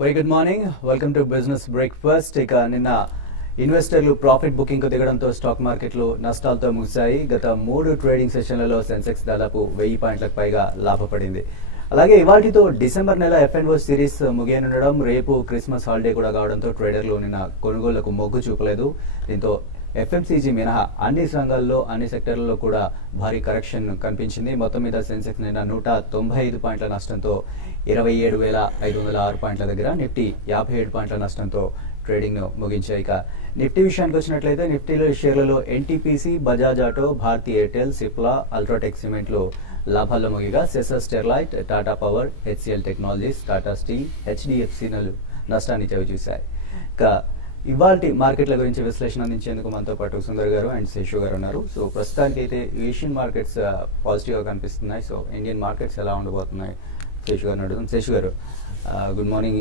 Very good morning, welcome to business breakfast. ఇక నిన్న ఇన్వెస్టర్లు ప్రాఫిట్ బుకింగ్ కు దిగడంతో స్టాక్ మార్కెట్లు నష్టాలతో ముగిశాయి. గత 3 ట్రేడింగ్ సెషన్లలో సెన్సెక్స్ దాదాపు 1000 పాయింట్లకు పైగా లాభపడింది. అలాగే ఇవాటితో డిసెంబర్ నెల F&O సిరీస్ ముగియనుండడం, రేపు క్రిస్మస్ హాలిడే కూడా కావడంతో ట్రేడర్లు నిన్న కొనుగోళ్లకు మొగ్గు చూపలేదు. దీంతో FMCG మినహా అన్ని రంగాల్లో అన్ని సెక్టర్లలో కూడా భారీ కరెక్షన్ కనిపించింది. మొత్తం మీద సెన్సెక్స్ నిన్న 195 పాయింట్ల నష్టంతో 27,506 పాయింట్ల దగ్గర, నిఫ్టీ 57 పాయింట్ల నష్టంతో ట్రేడింగ్ ను ముగించాయి. ఇక నిఫ్టీ విషయానికి వచ్చినట్లయితే నిఫ్టీలో షేర్లలో NTPC, Bajaj auto, Bharti airtel, Cipla, ultratech సిమెంట్లు లాభాల్లో ముగిగా Sesa Sterlite, Tata power, HCL technologies, Tata steel, HDFC నష్టాన్ని చవిచూశాయి. ఇక ఇవాల్టి మార్కెట్ల గురించి విశ్లేషణ అందించేందుకు మనతో పాటు సుందర్ గారు అండ్ శేషు గారు ఉన్నారు. సో ప్రస్తుతానికి అయితే ఏషియన్ మార్కెట్స్ పాజిటివ్ గా కనిపిస్తున్నాయి. సో ఇండియన్ మార్కెట్స్ ఎలా ఉండబోతున్నాయి శేషు గారు అడుగుతాం. శేషు గారు గుడ్ మార్నింగ్.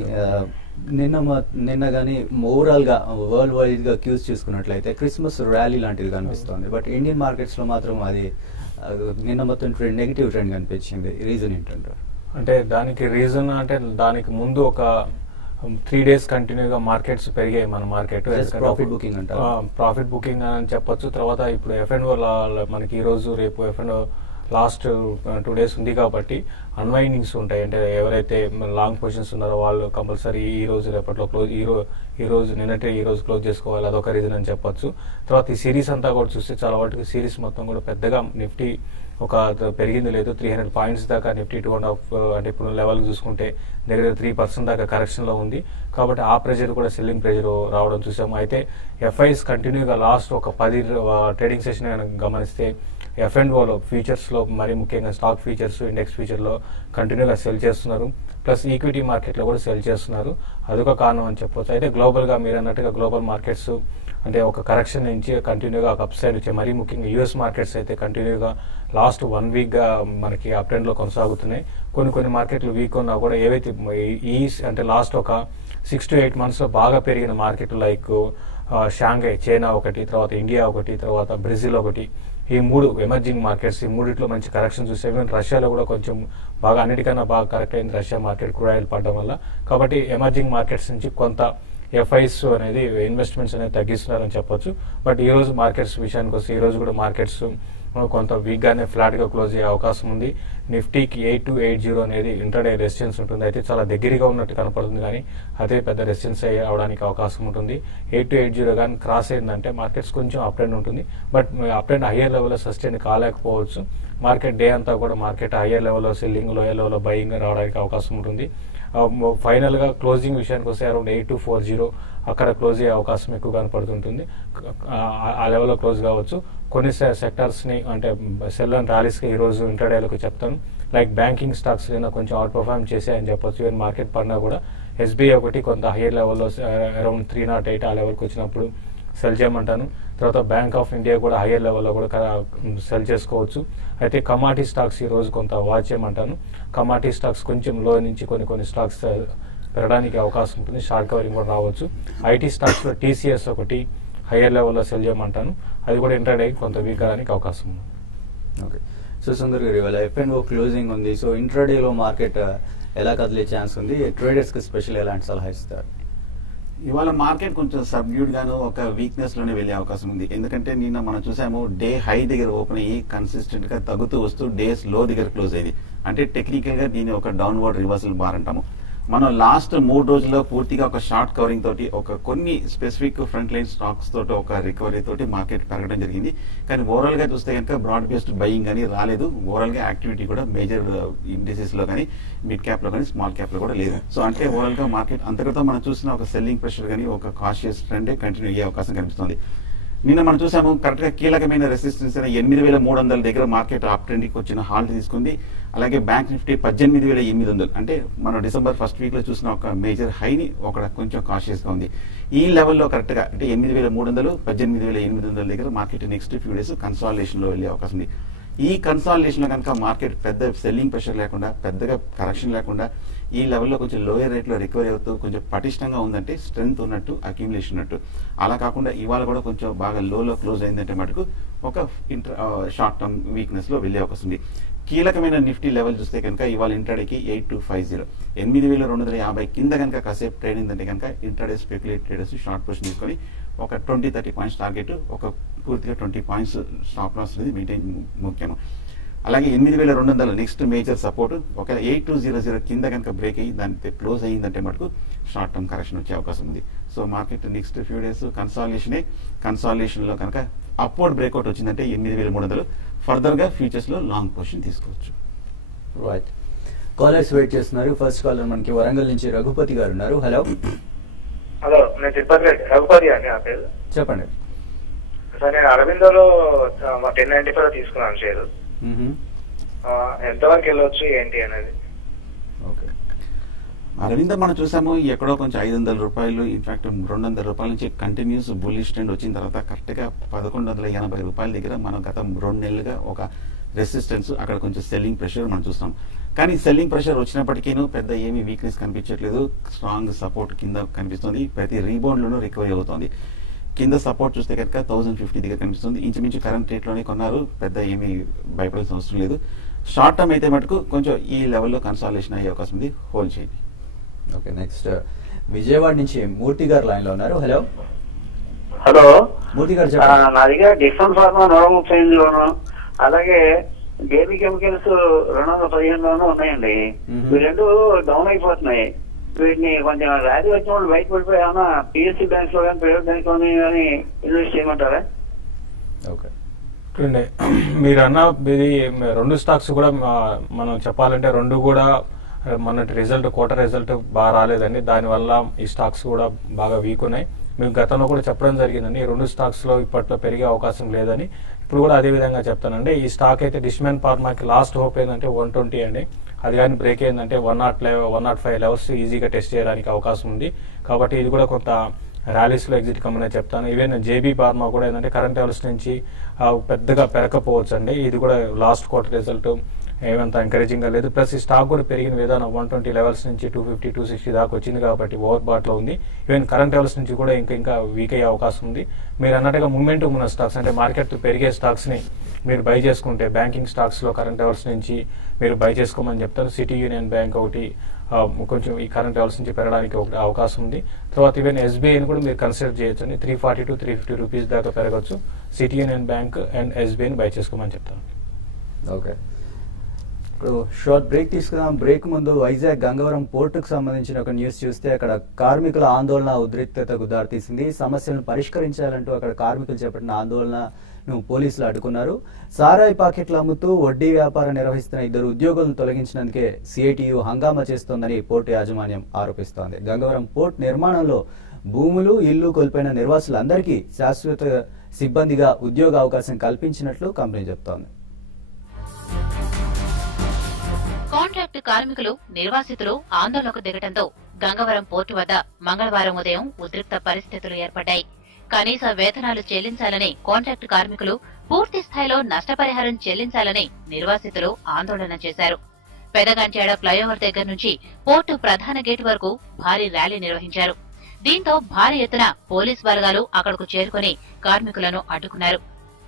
నిన్న కానీ ఓవరాల్ గా వరల్డ్ వైడ్ గా క్యూస్ చూసుకున్నట్లయితే క్రిస్మస్ ర్యాలీ లాంటిది కనిపిస్తుంది. బట్ ఇండియన్ మార్కెట్స్ లో మాత్రం అది నిన్న మొత్తం నెగిటివ్ ట్రెండ్ కనిపించింది. రీజన్ ఏంటంటారు? అంటే దానికి రీజన్ అంటే దానికి ముందు ఒక 3 days కంటిన్యూగా మార్కెట్స్ పెరిగాయి. మన మార్కెట్ ప్రాఫిట్ బుకింగ్ అంటారు, ప్రాఫిట్ బుకింగ్ అని చెప్పొచ్చు. తర్వాత ఇప్పుడు F&O మనకి ఈ రోజు రేపు F&O లాస్ట్ 2 days ఉంది కాబట్టి అన్వైండింగ్స్ ఉంటాయి. అంటే ఎవరైతే లాంగ్ పొజిషన్స్ ఉన్నారో వాళ్ళు కంపల్సరీ ఈ రోజు రేపట్లో క్లోజ్ ఈ రోజు నిన్నటే ఈ రోజు క్లోజ్ చేసుకోవాలి. అదొక రీజన్ అని చెప్పొచ్చు. తర్వాత ఈ సిరీస్ అంతా కూడా చూస్తే చాలా వాటికి సిరీస్ మొత్తం కూడా పెద్దగా నిఫ్టీ ఒక పెరిగింది లేదు. 300 పాయింట్స్ దాకా నిఫ్టీ 2.5 అంటే ఇప్పుడు లెవెల్ చూసుకుంటే దగ్గర 3% దాకా కరెక్షన్ లో ఉంది. కాబట్టి ఆ ప్రెజర్ కూడా సెల్లింగ్ ప్రెజర్ రావడం చూసాము. అయితే FIs కంటిన్యూగా లాస్ట్ ఒక 10 ట్రేడింగ్ సెషన్ గమనిస్తే F&Oలో ఫ్యూచర్స్ లో మరి ముఖ్యంగా స్టాక్ ఫ్యూచర్స్, ఇండెక్స్ ఫ్యూచర్ లో కంటిన్యూగా సెల్ చేస్తున్నారు. ప్లస్ ఈక్విటీ మార్కెట్ లో కూడా సెల్ చేస్తున్నారు. అదొక కారణం అని చెప్పొచ్చు. అయితే గ్లోబల్ గా మీరు అన్నట్టుగా గ్లోబల్ మార్కెట్స్ అంటే ఒక కరెక్షన్ నుంచి కంటిన్యూగా ఒక అప్ సైడ్ వచ్చాయి. మరీ ముఖ్యంగా US మార్కెట్స్ అయితే కంటిన్యూగా లాస్ట్ 1 week గా మనకి అప్ ట్రెండ్ లో కొనసాగుతున్నాయి. కొన్ని మార్కెట్లు వీక్ ఉన్నా కూడా ఏవైతే అంటే లాస్ట్ ఒక 6 to 8 months లో బాగా పెరిగిన మార్కెట్ లైక్ షాంఘై, చైనా ఒకటి, తర్వాత ఇండియా ఒకటి, తర్వాత బ్రెజిల్ ఒకటి, ఈ 3 ఎమర్జింగ్ మార్కెట్స్, ఈ 3 మంచి కరెక్షన్ చూసే. రష్యాలో కూడా కొంచెం బాగా అన్నిటికన్నా బాగా కరెక్ట్ అయింది రష్యా మార్కెట్ క్రూడ్ ఆయిల్ పడడం వల్ల. కాబట్టి ఎమర్జింగ్ మార్కెట్స్ నుంచి కొంత FIs అనేది ఇన్వెస్ట్మెంట్స్ అనేది తగ్గిస్తున్నారని చెప్పొచ్చు. బట్ ఈ రోజు మార్కెట్స్ విషయానికి వస్తే ఈ రోజు కూడా మార్కెట్స్ కొంత వీక్ గానే ఫ్లాట్ గా క్లోజ్ అయ్యే అవకాశం ఉంది. నిఫ్టీకి 8280 అనేది ఇంటర్డే రెసిస్టెన్స్ ఉంటుంది. అయితే చాలా దగ్గరగా ఉన్నట్టు కనపడుతుంది, కానీ అదే పెద్ద రెసిస్టెన్స్ అవడానికి అవకాశం ఉంటుంది. 8280 కానీ క్రాస్ అయిందంటే మార్కెట్స్ కొంచెం అప్ ట్రెండ్ ఉంటుంది. బట్ అప్ ట్రెండ్ హయ్యర్ లెవెల్లో సస్టైన్ కాలేకపోవచ్చు. మార్కెట్ డే అంతా కూడా మార్కెట్ హయ్యర్ లెవెల్లో సెల్లింగ్, లోయర్ లెవెల్లో బయింగ్ రావడానికి అవకాశం ఉంటుంది. ఫైనల్ గా క్లోజింగ్ విషయానికి వస్తే అరౌండ్ 8240 అక్కడ క్లోజ్ అయ్యే అవకాశం ఎక్కువ కనపడుతుంటుంది. ఆ లెవెల్లో క్లోజ్ కావచ్చు. కొన్ని సెక్టార్స్ ని అంటే సెల్ అండ్ ర్యాలీస్ కి ఈ రోజు ఇంటర్డేలకు చెప్తాను. లైక్ బ్యాంకింగ్ స్టాక్స్ కొంచెం అవుట్ పర్ఫార్మ్ చేసాయని చెప్పొచ్చు. ఈవెన్ మార్కెట్ పడినా కూడా SBI ఒకటి కొంత హైయర్ లెవెల్లో అరౌండ్ 308 ఆ లెవెల్కి వచ్చినప్పుడు సెల్ చేయమంటాను. తర్వాత బ్యాంక్ ఆఫ్ ఇండియా కూడా హైయర్ లెవెల్లో కూడా సెల్ చేసుకోవచ్చు. అయితే కమాడిటీ స్టాక్స్ ఈ రోజు కొంత వాచ్ చేయమంటాను. కమాడిటీ స్టాక్స్ కొంచెం లో నుంచి కొన్ని స్టాక్స్ పెరగడానికి అవకాశం ఉంటుంది. షార్ట్ కవరింగ్ కూడా రావచ్చు. IT స్టాక్స్ లో TCS ఒకటి హైయర్ లెవెల్లో సెల్ చేయమంటాను. అది కూడా ఇంటర్డే కొంత వీక్ అవడానికి అవకాశం ఉంది. ఓకే, సో సుందర్ గారు ఇవాళ F&O క్లోజింగ్ ఉంది. సో ఇంట్రాడేలో మార్కెట్ ఎలా కదిలే ఛాన్స్ ఉంది? ట్రేడర్స్ కి స్పెషల్ ఎలాంటి సలహా ఇస్తారు? ఇవాళ మార్కెట్ కొంచెం సబ్డ్యూడ్ గాను ఒక వీక్నెస్ లోనే వెళ్లే అవకాశం ఉంది. ఎందుకంటే నిన్న మనం చూసాము డే హై దగ్గర ఓపెన్ అయ్యి కన్సిస్టెంట్ గా తగ్గుతూ వస్తూ డేస్ లో దగ్గర క్లోజ్ అయ్యింది. అంటే టెక్నికల్ గా దీన్ని ఒక డౌన్వర్డ్ రివర్సల్ బార్ అంటాము. మనం లాస్ట్ 3 రోజుల్లో పూర్తిగా ఒక షార్ట్ కవరింగ్ తోటి ఒక కొన్ని స్పెసిఫిక్ ఫ్రంట్ లైన్ స్టాక్స్ తోటి ఒక రికవరీ తోటి మార్కెట్ పెరగడం జరిగింది. కానీ ఓవరాల్ గా చూస్తే కనుక బ్రాడ్ బేస్డ్ బయింగ్ కానీ రాలేదు. ఓవరాల్ గా యాక్టివిటీ కూడా మేజర్ ఇండిసెస్ లో కానీ మిడ్ క్యాప్ లో కానీ స్మాల్ క్యాప్ లో కూడా లేదు. సో అంటే ఓవరాల్ గా మార్కెట్ అంతటితో మనం చూసిన ఒక సెల్లింగ్ ప్రెషర్ కానీ ఒక కాషియస్ ట్రెండ్ కంటిన్యూ అయ్యే అవకాశం కనిపిస్తుంది. నిన్న మనం చూసాము కరెక్ట్ గా కీలకమైన రెసిస్టెన్స్ అయిన 8300 దగ్గర మార్కెట్ అప్ ట్రెండ్ కి వచ్చిన హాల్ట్ తీసుకుంది. అలాగే బ్యాంక్ నిఫ్టీ 18800 అంటే మనం డిసెంబర్ ఫస్ట్ వీక్ లో చూసిన ఒక మేజర్ హైని ఒక కొంచెం కాషియస్ గా ఉంది. ఈ లెవెల్లో కరెక్ట్ గా అంటే 8300 18800 దగ్గర market next few days consolidation లో వెళ్లే అవకాశం ఉంది. ఈ కన్సాలిడేషన్ లో కనుక మార్కెట్ పెద్ద సెల్లింగ్ ప్రెషర్ లేకుండా పెద్దగా కరెక్షన్ లేకుండా ఈ లెవెల్లో కొంచెం లోయర్ రేట్ లో రికవరీ అవుతూ కొంచెం పటిష్టంగా ఉందంటే స్ట్రెంగ్త్ ఉన్నట్టు, అక్యుములేషన్ ఉన్నట్టు. అలా కాకుండా ఇవాళ కూడా కొంచెం బాగా లోలో క్లోజ్ అయిందంటే మటుకు ఒక షార్ట్ టర్మ్ వీక్నెస్ లో వెళ్లే అవకాశం ఉంది. కీలకమైన నిఫ్టీ లెవెల్ చూస్తే కనుక ఇవాళ ఇంట్రాడేకి 8250 8250 కింద కనుక కాసేపు ట్రేడింగ్ అంటే కనుక intraday speculate traders short position తీసుకొని ఒక 20-30 పాయింట్స్ టార్గెట్, ఒక పూర్తిగా 20 పాయింట్స్ స్టాప్ లాస్ అనేది మెయింటైన్ ముఖ్యం. అలాగే 8200 నెక్స్ట్ మేజర్ సపోర్ట్. ఒక 8200 కింద కనుక బ్రేక్ అయ్యి దాని క్లోజ్ అయ్యిందంటే మటుకు షార్ట్ టర్మ్ కరెక్షన్ వచ్చే అవకాశం ఉంది. So market next few days consolidation లో కనుక అప్వర్డ్ బ్రేక్అవుట్ వచ్చిందంటే 8300 ఫర్దర్ గా ఫ్యూచర్స్ లో లాంగ్ పొజిషన్ తీసుకోవచ్చు. రైట్, కాలర్స్ వెయిట్ చేస్తున్నారు. ఫస్ట్ కాలర్ మనకి వరంగల్ నుంచి రఘుపతి గారు ఉన్నారు. హలో హలో, నేను తిరుపతి రఘుపతి అండి నా పేరు. చెప్పండి సార్. నేను అరవిందోలో 1095 తీసుకున్నాను షేర్. ఎంతవరకు వెళ్ళొచ్చు ఏంటి అనేది? ఓకే, అరవింద మనం చూసాము ఎక్కడో కొంచెం 500 రూపాయలు, ఇన్ఫాక్ట్ 200 రూపాయల నుంచి కంటిన్యూస్ బుల్లిష్ ట్రెండ్ వచ్చిన తర్వాత కరెక్ట్ గా 1180 రూపాయల దగ్గర మనం గత 2 నెలలుగా ఒక రెసిస్టెన్స్, అక్కడ కొంచెం సెల్లింగ్ ప్రెషర్ మనం చూస్తాం. కానీ సెల్లింగ్ ప్రెషర్ వచ్చినప్పటికీ పెద్ద ఏమీ వీక్నెస్ కనిపించట్లేదు. స్ట్రాంగ్ సపోర్ట్ కింద కనిపిస్తుంది. ప్రతి రీబౌండ్ లోనూ రికవరీ అవుతుంది. కింద సపోర్ట్ చూస్తే కనుక 1050 దగ్గర కనిపిస్తుంది. ఇంచుమించు కరెంట్ రేట్ లోనే కొన్నారు. పెద్ద ఏమీ భయపడాల్సిన అవసరం లేదు. షార్ట్ టర్మ్ అయితే మటుకు కొంచెం ఈ లెవెల్లో కన్సాలిడేషన్ అయ్యే అవకాశం ఉంది. హోల్డ్ చేయండి. ఓకే, నెక్స్ట్ విజయవాడ నుంచి మూర్తి గారు లైన్ లో ఉన్నారు. హలో హలో, మూర్తి గారు చెప్పండి. నా దగ్గర డిఫరెంట్ ఫార్మా 138 లోను, అలాగే బేబీ కెమికల్స్ 215 లోను ఉన్నాయండి. ఇవి రెండు డౌన్ అయిపోతున్నాయి. వీటిని కొంచెం ర్యాలీ వచ్చిన వాళ్ళు బయట పడిపోయి ఏమన్నా పిఎస్సి బ్యాంక్స్ లో కానీ ప్రైవేట్ బ్యాంక్ లో కానీ ఇన్వెస్ట్ చేయమంటారా? ఓకే, మీరు అన్న ఇది 2 స్టాక్స్ కూడా మనం చెప్పాలంటే 2 కూడా మొన్నటి క్వార్టర్ రిజల్ట్ బాగా రాలేదండి. దానివల్ల ఈ స్టాక్స్ కూడా బాగా వీక్ ఉన్నాయి. మేము గతంలో కూడా చెప్పడం జరిగిందండి, ఈ 2 స్టాక్స్ లో ఇప్పట్లో పెరిగే అవకాశం లేదని. ఇప్పుడు కూడా అదే విధంగా చెప్తానండి. ఈ స్టాక్ అయితే డిష్మెన్ ఫార్మాకి లాస్ట్ హోప్ ఏంటంటే 120 అండి. అది కానీ బ్రేక్ అయిందంటే 105 లెవెల్స్ ఈజీగా టెస్ట్ చేయడానికి అవకాశం ఉంది. కాబట్టి ఇది కూడా కొంత ర్యాలీస్ లో ఎగ్జిట్ కమ్మని చెప్తాను. ఈవెన్ జేబీ ఫార్మా కూడా ఏంటంటే కరెంట్ లెవెల్స్ నుంచి పెద్దగా పెరగకపోవచ్చు అండి. ఇది కూడా లాస్ట్ క్వార్టర్ రిజల్ట్ ఏమంత ఎంకరేజింగ్ గా లేదు. ప్లస్ ఈ స్టాక్ కూడా పెరిగిన విధానం 120 లెవెల్స్ నుంచి 250, 260 దాకా వచ్చింది కాబట్టి ఓవర్ బాట్ లో ఉంది. ఈవెన్ కరెంట్ లెవెల్స్ నుంచి కూడా ఇంకా వీక్ అయ్యే అవకాశం ఉంది. మీరు అన్నట్టుగా మూమెంటం ఉన్న స్టాక్స్ అంటే మార్కెట్ పెరిగే స్టాక్స్ ని మీరు బై చేసుకుంటే బ్యాంకింగ్ స్టాక్స్ లో కరెంట్ లెవెల్స్ నుంచి మీరు బై చేసుకోమని చెప్తారు. సిటీ యూనియన్ బ్యాంక్ ఒకటి కొంచెం ఈ కరెంట్ లెవెల్స్ నుంచి పెరగడానికి ఒక అవకాశం ఉంది. తర్వాత ఈవెన్ ఎస్బీఐని కూడా మీరు కన్సిడర్ చేయొచ్చు అండి. 340 to 350 రూపీస్ దాకా పెరగచ్చు. సిటీ యూనియన్ బ్యాంక్ అండ్ ఎస్బీఐని బై చేసుకోమని చెప్తాను. ఓకే, ఇప్పుడు షార్ట్ బ్రేక్ తీసుకుందాం. బ్రేక్ ముందు వైజాగ్ గంగవరం పోర్టుకు సంబంధించిన ఒక న్యూస్ చూస్తే అక్కడ కార్మికుల ఆందోళన ఉద్రిక్తతకు దారితీసింది. సమస్యలను పరిష్కరించాలంటూ అక్కడ కార్మికులు చేపట్టిన ఆందోళనను పోలీసులు అడ్డుకున్నారు. సారాయి పాకెట్లు అమ్ముతూ వడ్డీ వ్యాపారం నిర్వహిస్తున్న 2 ఉద్యోగులను తొలగించినందుకే సిఐటియు హంగామా చేస్తోందని పోర్టు యాజమాన్యం ఆరోపిస్తోంది. గంగవరం పోర్టు నిర్మాణంలో భూములు, ఇల్లు కోల్పోయిన నిర్వాసులందరికీ శాశ్వత సిబ్బందిగా ఉద్యోగ అవకాశం కల్పించినట్లు కంపెనీ చెబుతోంది. కాంట్రాక్టు కార్మికులు, నిర్వాసితులు ఆందోళనకు దిగడంతో గంగవరం పోర్టు వద్ద మంగళవారం ఉదయం ఉద్రిక్త పరిస్థితులు ఏర్పడ్డాయి. కనీస వేతనాలు చెల్లించాలని కాంట్రాక్టు కార్మికులు, పూర్తి స్థాయిలో నష్టపరిహారం చెల్లించాలని నిర్వాసితులు ఆందోళన చేశారు. పెదగంట్యాడ ఫ్లైఓవర్ దగ్గర నుంచి పోర్టు ప్రధాన గేటు వరకు భారీ ర్యాలీ నిర్వహించారు. దీంతో భారీ ఎత్తున పోలీస్ బలగాలు అక్కడకు చేరుకుని కార్మికులను అడ్డుకున్నారు.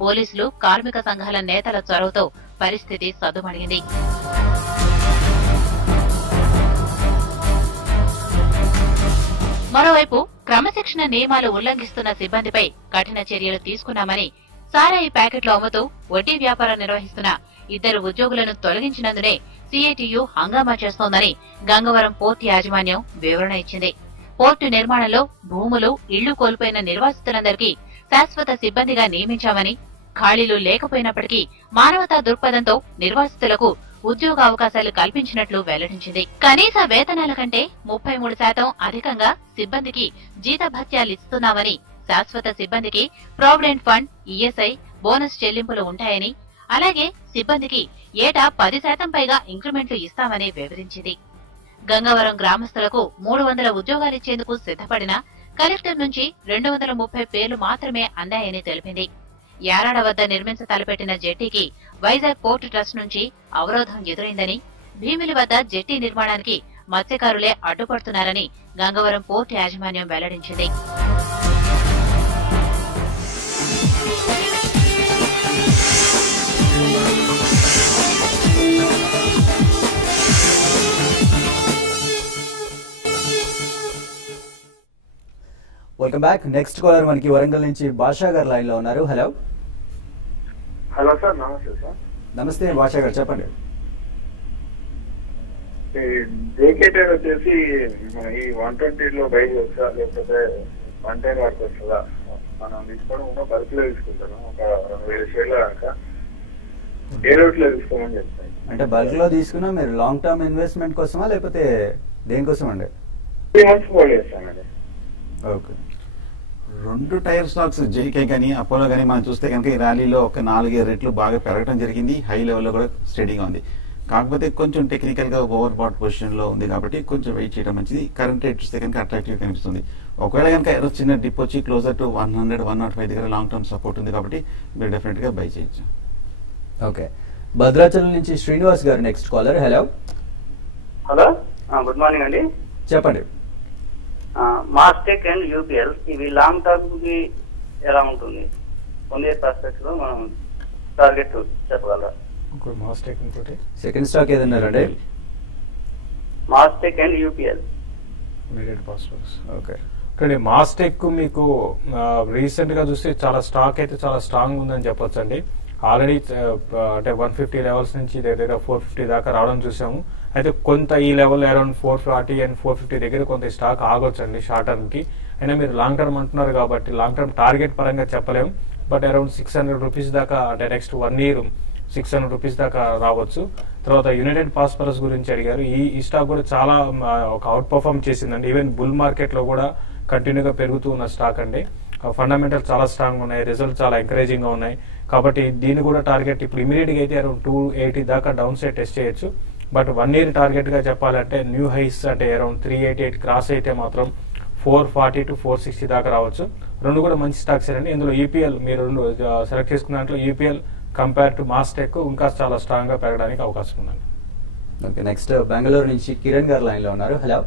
పోలీసులు, కార్మిక సంఘాల నేతల చొరవతో పరిస్థితి సద్దుమణిగింది. మరోవైపు క్రమశిక్షణ నియమాలు ఉల్లంఘిస్తున్న సిబ్బందిపై కఠిన చర్యలు తీసుకున్నామని, సారాయి ప్యాకెట్లు అమ్ముతూ వడ్డీ వ్యాపారం నిర్వహిస్తున్న 2 ఉద్యోగులను తొలగించినందునే సిఐటియు హంగామా చేస్తోందని గంగవరం పోర్టు యాజమాన్యం వివరణ ఇచ్చింది. పోర్టు నిర్మాణంలో భూములు, ఇళ్లు కోల్పోయిన నిర్వాసితులందరికీ శాశ్వత సిబ్బందిగా నియమించామని, ఖాళీలు లేకపోయినప్పటికీ మానవతా దృక్పథంతో నిర్వాసితులకు ఉద్యోగ అవకాశాలు కల్పించినట్లు వెల్లడించింది. కనీస వేతనాల కంటే 33% అధికంగా సిబ్బందికి జీతభత్యాలిస్తున్నామని, శాశ్వత సిబ్బందికి ప్రావిడెంట్ ఫండ్, ఈఎస్ఐ, బోనస్ చెల్లింపులు ఉంటాయని, అలాగే సిబ్బందికి ఏటా 10% పైగా ఇంక్రిమెంట్లు ఇస్తామని వివరించింది. గంగవరం గ్రామస్తులకు 300 ఉద్యోగాలిచ్చేందుకు సిద్ధపడిన కలెక్టర్ నుంచి 230 పేర్లు మాత్రమే అందాయని తెలిపింది. యారాడ వద్ద నిర్మించ తలపెట్టిన జెట్టీకి వైజాగ్ పోర్టు ట్రస్ట్ నుంచి అవరోధం ఎదురైందని, భీమిలి వద్ద జెట్టీ నిర్మాణానికి మత్స్యకారులే అడ్డుపడుతున్నారని గంగవరం పోర్టు యాజమాన్యం వెల్లడించింది. Welcome back. నెక్స్ట్ కాలర్ మనకి వరంగల్ నుంచి బాషా గారు లైన్ లో ఉన్నారు. హలో హలో సార్, నమస్తే సార్. నమస్తే బాషా గారు, చెప్పండి. జేకేటెడ్ వచ్చేసి ఈ 120లో బై చేస్తా లేకపోతే 110 వరకు వస్తుందా? మనం తీసుకోవడం ఒక బల్క్ లో తీసుకుంటాను, ఒక 2000 షేర్ల దాకా. ఏ రూట్ లో తీసుకోమని చెప్తాను. అంటే బల్క్ లో తీసుకున్నా మీరు లాంగ్ టర్మ్ ఇన్వెస్ట్మెంట్ కోసమా లేకపోతే దేనికోసం అండి? 3 months హోల్డ్ చేస్తానండి. ఓకే. 2 టైర్ స్టాక్స్ జేకే కానీ అపోలో కానీ మనం చూస్తే కనుక ఈ ర్యాలీలో ఒక 4 రెట్లు బాగా పెరగడం జరిగింది. హై లెవెల్లో కూడా స్టడీగా ఉంది. కాకపోతే కొంచెం టెక్నికల్ గా ఓవర్ బాట్ పొజిషన్ లో ఉంది కాబట్టి కొంచెం వెయిట్ చేయడం మంచిది. కరెంట్ రేట్ చూస్తే కనుక అట్రాక్టివ్ కనిపిస్తుంది. ఒకవేళ కనుక చిన్న డిప్ వచ్చి క్లోజర్ టు 100-105 దగ్గర లాంగ్ టర్మ్ సపోర్ట్ ఉంది కాబట్టి మీరు డెఫినెట్ గా బై చేయొచ్చు. ఓకే. భద్రాచలం నుంచి శ్రీనివాస్ గారు next caller. Hello hello, good morning అండి. చెప్పండి. మాస్టెక్ అండ్ యూపీఎల్ ఇవి లాంగ్ టర్మ్ కి ఎలా ఉంటుంది? పొందే పర్స్పెక్టివ్ లో మనం టార్గెట్ చెప్పగలరా? మాస్టెక్ ఇంకోటి సెకండ్ స్టాక్ ఏదన్నారండి? Mastek and UPL. Immediate passwords. Okay. ఇక్కడ మాస్టెక్ మీకు రీసెంట్ గా చూస్తే చాలా స్టాక్ అయితే చాలా స్ట్రాంగ్ ఉందని చెప్పొచ్చు అండి. ఆల్రెడీ అంటే 150 లెవెల్స్ నుంచి దగ్గర 450 దాకా రావడం చూసాము. అయితే కొంత ఈ లెవెల్ అరౌండ్ 440 అండ్ 450 దగ్గర కొంత స్టాక్ ఆగొచ్చు అండి షార్ట్ టర్మ్ కి. అయినా మీరు లాంగ్ టర్మ్ అంటున్నారు కాబట్టి లాంగ్ టర్మ్ టార్గెట్ పరంగా చెప్పలేము. బట్ అరౌండ్ 600 రూపీస్ దాకా అంటే నెక్స్ట్ 1 year 600 రూపీస్ దాకా రావచ్చు. తర్వాత యునైటెడ్ ఫాస్ఫరస్ గురించి అడిగారు. ఈ స్టాక్ కూడా చాలా ఒక అవుట్ పర్ఫార్మ్ చేసిందండి. ఈవెన్ బుల్ మార్కెట్ లో కూడా కంటిన్యూగా పెరుగుతూ ఉన్న స్టాక్ అండి. ఫండమెంటల్ చాలా స్ట్రాంగ్ ఉన్నాయి, రిజల్ట్ చాలా ఎంకరేజింగ్ గా ఉన్నాయి. కాబట్టి దీన్ని కూడా టార్గెట్ ఇప్పుడు ఇమీడియట్ గా అయితే అరౌండ్ 280 దాకా డౌన్ సైడ్ టెస్ట్ చేయొచ్చు. బట్ 1 year టార్గెట్ గా చెప్పాలంటే న్యూ హైస్ అంటే అరౌండ్ 388 క్రాస్ అయితే మాత్రం 440 to 460 దాకా రావచ్చు. రెండు కూడా మంచి స్టాక్స్ అండి. ఇందులో ఈపీఎల్ మీరు సెలెక్ట్ చేసుకున్న దాంట్లో ఈపీఎల్ కంపేర్ టు మాస్టెక్ ఇంకా చాలా స్ట్రాంగ్ గా పెరగడానికి అవకాశం ఉందండి. ఓకే. నెక్స్ట్ బెంగళూరు నుంచి కిరణ్ గారు లైన్ లో ఉన్నారు. హలో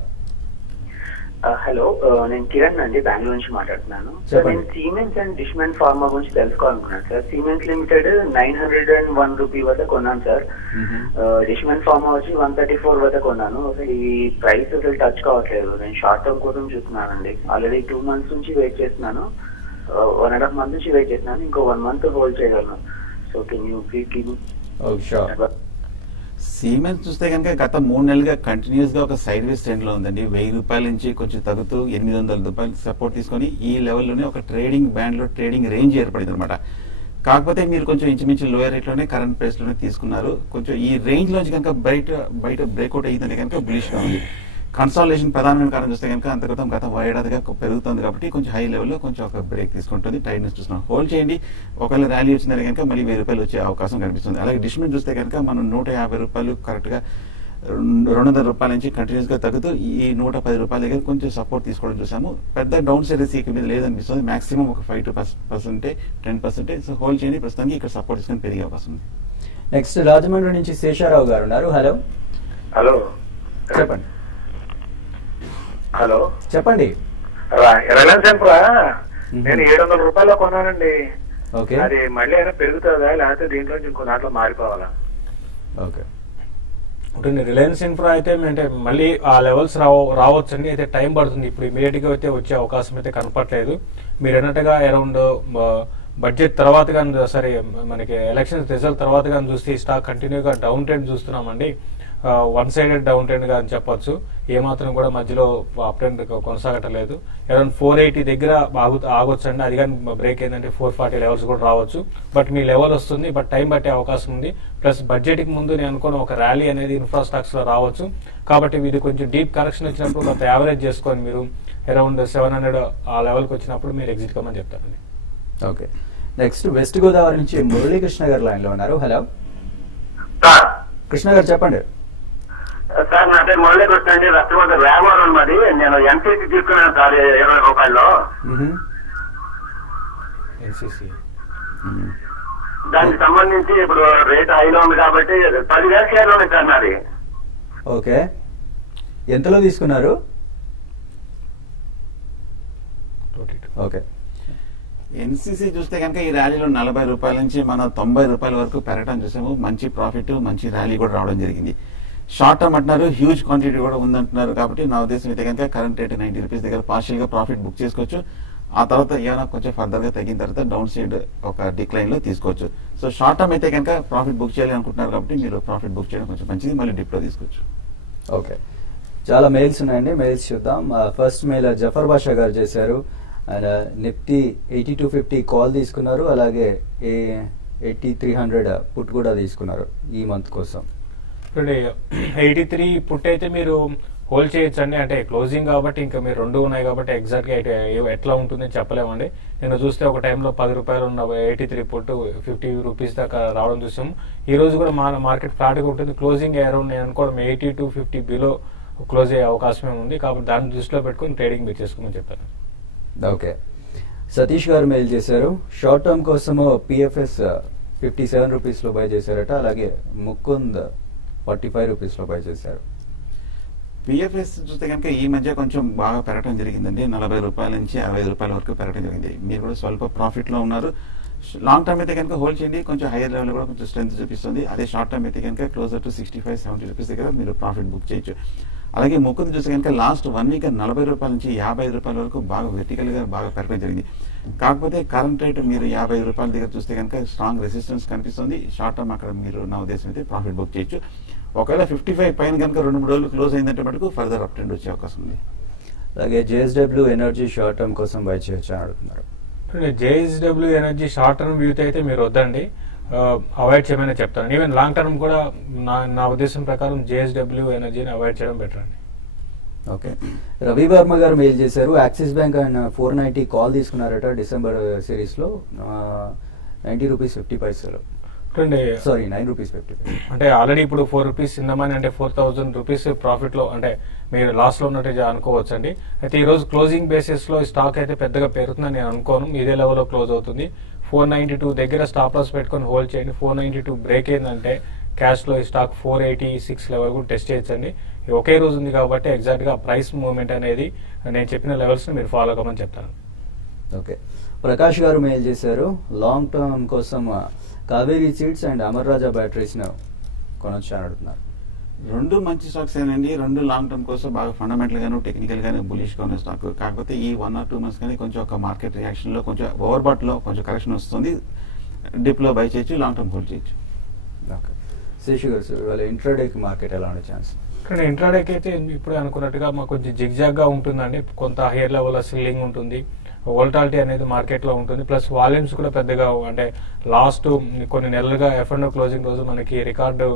హలో, నేను కిరణ్ అండి, బెంగళూరు నుంచి మాట్లాడుతున్నాను. చెప్పండి. నేను సిమెంట్స్ అండ్ డిష్మెంట్ ఫార్మా గురించి తెలుసుకోవాలనుకున్నాను సార్. సిమెంట్స్ లిమిటెడ్ 901 రూపీ వద్ద కొన్నాను సార్. డిష్మెంట్ ఫార్మా వచ్చి 134 వద్ద కొన్నాను. అసలు ఈ ప్రైస్ అసలు టచ్ కావట్లేదు. నేను షార్ట్ టర్మ్ కోసం చూస్తున్నానండి. ఆల్రెడీ 2 months నుంచి వెయిట్ చేస్తున్నాను, 1.5 month నుంచి వెయిట్ చేస్తున్నాను. ఇంకో 1 month హోల్డ్ చేయగలను. So can you please give me? Okay, sure. Cement చూస్తే కనుక గత 3 నెలలుగా కంటిన్యూస్ గా ఒక సైడ్ వేస్ ట్రెండ్ లో ఉందండి. 1000 రూపాయల నుంచి కొంచెం తగ్గుతూ 800 రూపాయలు సపోర్ట్ తీసుకొని ఈ లెవెల్లోనే ఒక ట్రేడింగ్ బ్యాండ్ లో ట్రేడింగ్ రేంజ్ ఏర్పడింది అనమాట. కాకపోతే మీరు కొంచెం ఇంచుమించు లోయర్ రేట్ లోనే కరెంట్ ప్రైస్ లోనే తీసుకున్నారు. కొంచెం ఈ రేంజ్ లోంచి కనుక బయట బ్రేక్అవుట్ అయ్యిందంటే కనుక బులిష్ గా ఉంది. కన్సాలిడేషన్ ప్రధానమైన కారణం చూస్తే కనుక అంతర్గతం గత ఏడాదిగా పెరుగుతుంది కాబట్టి కొంచెం హై లెవెల్లో కొంచెం ఒక బ్రేక్ తీసుకుంటుంది. టైట్నెస్ చూస్తున్నాం. హోల్డ్ చేయండి. ఒకవేళ ర్యాలీ వచ్చిందంటే కనుక మళ్ళీ 1000 రూపాయలు వచ్చే అవకాశం కనిపిస్తుంది. అలాగే డిష్మెంట్ చూస్తే కనుక మనం 150 రూపాయలు కరెక్ట్ గా 200 రూపాయల నుంచి కంటిన్యూస్ గా తగ్గుతూ ఈ 110 రూపాయల దగ్గర కొంచెం సపోర్ట్ తీసుకోవడం చూసాము. పెద్ద డౌన్ సైడ్ సీక్ మీద లేదనిపిస్తుంది. మాక్సిమం ఒక 5% 10%. సో హోల్డ్ చేయండి. ప్రస్తుతానికి ఇక్కడ సపోర్ట్ తీసుకొని పెరిగే అవకాశం ఉంది. నెక్స్ట్ రాజమండ్రి నుంచి శేషారావు గారు ఉన్నారు. హలో హలో చెప్పండి. హలో చెప్పండి. రిలయన్స్ ఇన్ఫ్రా నేను 700 రూపాయలు కొన్నానండి. ఓకే. అది మళ్ళీ అయినా పెరుగుతుందా లేకపోతే దీంట్లో ఇంకో దాంట్లో మారిపోవాలా? ఓకే. ఉంటుంది రిలయన్స్ ఇన్ఫ్రా అయితే అంటే మళ్ళీ ఆ లెవెల్స్ రావచ్చండి. అయితే టైం పడుతుంది. ఇప్పుడు ఇమీడియట్ గా అయితే వచ్చే అవకాశం అయితే కనపట్లేదు. మీరు అన్నట్టుగా అరౌండ్ బడ్జెట్ తర్వాత కానీ సరే మనకి ఎలక్షన్స్ రిజల్ట్ తర్వాత కానీ చూస్తే ఈ స్టాక్ కంటిన్యూగా డౌన్ ట్రెండ్ చూస్తున్నామండి. 1 సైడెడ్ డౌన్ ట్రెండ్ గా అని చెప్పొచ్చు. ఏమాత్రం కూడా మధ్యలో అప్ ట్రెండ్ కొనసాగట్లేదు. అరౌండ్ 480 దగ్గర ఆగొచ్చు అండి. అది కానీ బ్రేక్ ఏంటంటే 440 లెవెల్స్ కూడా రావచ్చు. బట్ మీ లెవెల్ వస్తుంది. బట్ టైం పట్టే అవకాశం ఉంది. ప్లస్ బడ్జెట్ కి ముందు నేను అనుకున్న ఒక ర్యాలీ అనేది ఇన్ఫ్రా స్టాక్స్ లో రావచ్చు. కాబట్టి ఇది కొంచెం డీప్ కరెక్షన్ వచ్చినప్పుడు కొంత యావరేజ్ చేసుకొని మీరు అరౌండ్ 700 ఆ లెవెల్ కి వచ్చినప్పుడు మీరు ఎగ్జిట్ కమ్మని చెప్తారండి. ఓకే. నెక్స్ట్ వెస్ట్ గోదావరి నుంచి మురళీకృష్ణ గారు లైన్ లో ఉన్నారు. హలో కృష్ణ గారు చెప్పండి. సార్ నా పేరు మురళీకృష్ణ అండి, రత్నవరం వ్యాపారం మాది. నేను ఎంసీసీ తీసుకున్నాను సార్ 20 రూపాయల్లో. దానికి సంబంధించి ఇప్పుడు రేట్ హైలో ఉంది కాబట్టి 10,000 షేర్లు ఉన్నాయి సార్ నాది. ఓకే. ఎంతలో తీసుకున్నారు? ఓకే. ఎన్సీసీ చూస్తే కనుక ఈ ర్యాలీలో 40 రూపాయల నుంచి మనం 90 రూపాయల వరకు పెరగడం చూసాము. మంచి ప్రాఫిట్, మంచి ర్యాలీ కూడా రావడం జరిగింది. షార్ట్ టర్మ్ అంటున్నారు, హ్యూజ్ క్వాంటిటీ కూడా ఉందంటున్నారు. కాబట్టి నా ఉద్దేశం అయితే కనుక కరెంట్ రేట్ 90 రూపీస్ దగ్గర పార్షియల్ గా ప్రాఫిట్ బుక్ చేసుకోవచ్చు. ఆ తర్వాత ఏమైనా కొంచెం ఫర్దర్ గా తగ్గిన తర్వాత డౌన్ సైడ్ ఒక డిక్లైన్ లో తీసుకోవచ్చు. సో షార్ట్ టర్మ్ అయితే కనుక ప్రాఫిట్ బుక్ చేయాలి అనుకుంటున్నారు కాబట్టి మీరు ప్రాఫిట్ బుక్ చేయడం కొంచెం మంచిది, మళ్ళీ డిప్ లో తీసుకోవచ్చు. ఓకే, చాలా మెయిల్స్ ఉన్నాయండి, మెయిల్స్ చూద్దాం. ఫస్ట్ మెయిల్ జఫర్ బాషా గారు చేశారు. ఆయన నిఫ్టీ 8250 కాల్ తీసుకున్నారు, అలాగే 8300 పుట్ కూడా తీసుకున్నారు ఈ మంత్ కోసం. ఇప్పుడు 83 పుట్ అయితే మీరు హోల్డ్ చేయొచ్చు అండి, అంటే క్లోజింగ్ కాబట్టి ఇంకా మీరు రెండు ఉన్నాయి కాబట్టి ఎగ్జాక్ట్ గా ఎట్లా ఉంటుంది చెప్పలేమండి. నేను చూస్తే ఒక టైంలో 10 రూపాయలు ఉన్న 83 పుట్ 50 రూపీస్ దాకా రావడం చూసాం. ఈ రోజు కూడా మార్కెట్ ఫ్లాట్ గా ఉంటుంది. క్లోజింగ్ అరౌండ్ నేను అనుకోవడం 8250 బిలో క్లోజ్ అయ్యే అవకాశమే ఉంది, కాబట్టి దాన్ని దృష్టిలో పెట్టుకుని ట్రేడింగ్ మీరు చేసుకోమని చెప్పాను. ఓకే, సతీష్ గారు మెయిల్ చేశారు. షార్ట్ టర్మ్ కోసము పిఎఫ్ఎస్ 57 రూపీస్ లో బై చేశారట, అలాగే ముకుంద్ 45 రూపీస్ లో బై చేశారు. పిఎఫ్ఎస్ చూస్తే కనుక ఈ మధ్య కొంచెం బాగా పెరగడం జరిగిందండి. 40 రూపాయల నుంచి 65 రూపాయల వరకు పెరగడం జరిగింది. మీరు కూడా స్వల్ప ప్రాఫిట్ లో ఉన్నారు. లాంగ్ టర్మ్ అయితే కనుక హోల్డ్ చేయండి, కొంచెం హైయర్ లెవెల్ కూడా కొంచెం స్ట్రెంత్ చూపిస్తుంది. అదే షార్ట్ టర్మ్ అయితే కనుక క్లోజర్ టు 65-70 రూపీస్ దగ్గర మీరు ప్రాఫిట్ బుక్ చేయొచ్చు. అలాగే ముకుంద్ చూస్తే కనుక లాస్ట్ 1 వీక్ 40 రూపాయల నుంచి 55 రూపాయల వరకు బాగా వెర్టికల్ గా బాగా పెరగడం జరిగింది. కాకపోతే కరెంట్ రేట్ మీరు 55 రూపాయల దగ్గర చూస్తే కనుక స్ట్రాంగ్ రెసిస్టెన్స్ కనిపిస్తుంది. షార్ట్ టర్మ్ అక్కడ మీరు నా ఉద్దేశం అయితే ప్రాఫిట్ బుక్ చేయొచ్చు. ఒకవేళ 55 పైన కనుక 2-3 రోజులు క్లోజ్ అయిందంటే మటుకు ఫర్దర్ అప్ ట్రెండ్ వచ్చే అవకాశం ఉంది. అలాగే జేఎస్డబ్ల్యూ ఎనర్జీ షార్ట్ టర్మ్ కోసం బై చేయొచ్చు అని అడుగుతున్నారు. JSW energy short term view అయితే మీరు వద్దండి, అవాయిడ్ చేయమని చెప్తాను. ఈవెన్ లాంగ్ టర్మ్ కూడా నా ఉద్దేశం ప్రకారం జేఎస్డబ్ల్యూ ఎనర్జీని అవాయిడ్ చేయడం బెటర్ అండి. ఓకే, రవి వర్మ గారు మెయిల్ చేశారు. యాక్సిస్ బ్యాంక్ ఆయన 490 కాల్ తీసుకున్నారట డిసెంబర్ సిరీస్ లో 90 రూపీస్ 50 పైసలు, సారీ 9 రూపీస్ 50 పైసలు. అంటే ఆల్రెడీ ఇప్పుడు 4 రూపీస్ ఇందమని అంటే 4000 రూపీస్ ప్రాఫిట్ లో, అంటే మీరు లాస్ లో ఉన్నట్టు అనుకోవచ్చు అండి. అయితే ఈ రోజు క్లోజింగ్ బేసిస్ లో స్టాక్ అయితే పెద్దగా పెరుగుతుందని నేను అనుకోను, ఇదే లెవెల్ లో క్లోజ్ అవుతుంది. 492 దగ్గర స్టాప్ లాస్ పెట్టుకొని హోల్డ్ చేయండి. 492 బ్రేక్ అయిందంటే క్యాష్ లో ఈ స్టాక్ 486 లెవెల్ కూడా టెస్ట్ చేయొచ్చండి. ఒకే రోజు ఉంది కాబట్టి ఎగ్జాక్ట్ గా ప్రైస్ మూవ్మెంట్ అనేది నేను చెప్పిన లెవెల్స్ ని మీరు ఫాలో అవ్వమని చెప్తాను. ఓకే, ప్రకాష్ గారు మెయిల్ చేశారు. లాంగ్ టర్మ్ కోసం Kaveri seeds and Amar Raja batteries కొనొచ్చు అని అడుగుతున్నారు. రెండు మంచి స్టాక్స్ ఏనండి, రెండు లాంగ్ టర్మ్ కోసం బాగా ఫండమెంటల్ గాను టెక్నికల్ గాను బులిష్ గా ఉన్న స్టాక్. కాకపోతే ఈ 1 or 2 months కానీ కొంచెం ఒక మార్కెట్ రియాక్షన్ లో కొంచెం ఓవర్బాట్ లో కొంచెం కరెక్షన్ వస్తుంది. డిప్ లో బై చేయొచ్చు, లాంగ్ టర్మ్ హోల్డ్ చేయొచ్చు. ఓకే, శేషు గారు సార్ ఇవాళ ఇంట్రాడేకి మార్కెట్ ఎలా ఉండే ఛాన్స్? ఇక్కడ ఇంట్రాడేకి అయితే ఇప్పుడే అనుకున్నట్టుగా మాకు కొంచెం జిగ్జాగ్ గా ఉంటుందండి. కొంత హైయర్ లెవెల్ సెల్లింగ్ ఉంటుంది, వోల్టాలిటీ అనేది మార్కెట్ లో ఉంటుంది, ప్లస్ వాల్యూమ్స్ కూడా పెద్దగా, అంటే లాస్ట్ కొన్ని నెలలుగా F&O క్లోజింగ్ రోజు మనకి రికార్డు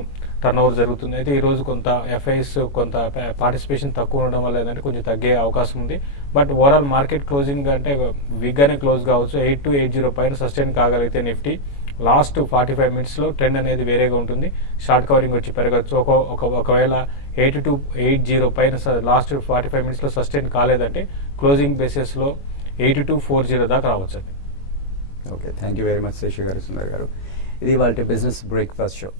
టర్న్ ఓవర్ జరుగుతుంది. అయితే ఈ రోజు కొంత ఎఫ్ఐఎస్ కొంత పార్టిసిపేషన్ తక్కువ ఉండడం వల్ల ఏంటంటే కొంచెం తగ్గే అవకాశం ఉంది. బట్ ఓవరాల్ మార్కెట్ క్లోజింగ్ అంటే వీక్ గానే క్లోజ్ కావచ్చు. 8280 పైన సస్టైన్ కాగలిగితే నిఫ్టీ లాస్ట్ 45 minutes లో ట్రెండ్ అనేది వేరేగా ఉంటుంది. షార్ట్ కవరింగ్ వచ్చి పెరగచ్చు. ఒకవేళ 8280 పైన లాస్ట్ 45 minutes లో సస్టైన్ కాలేదంటే క్లోజింగ్ బేసిస్ లో 8240 దాకా రావచ్చు. Okay, thank you very much Seshu గారు, సుందర్ గారు. ఇది వాళ్ళ బిజినెస్ బ్రేక్ఫాస్ట్ షో.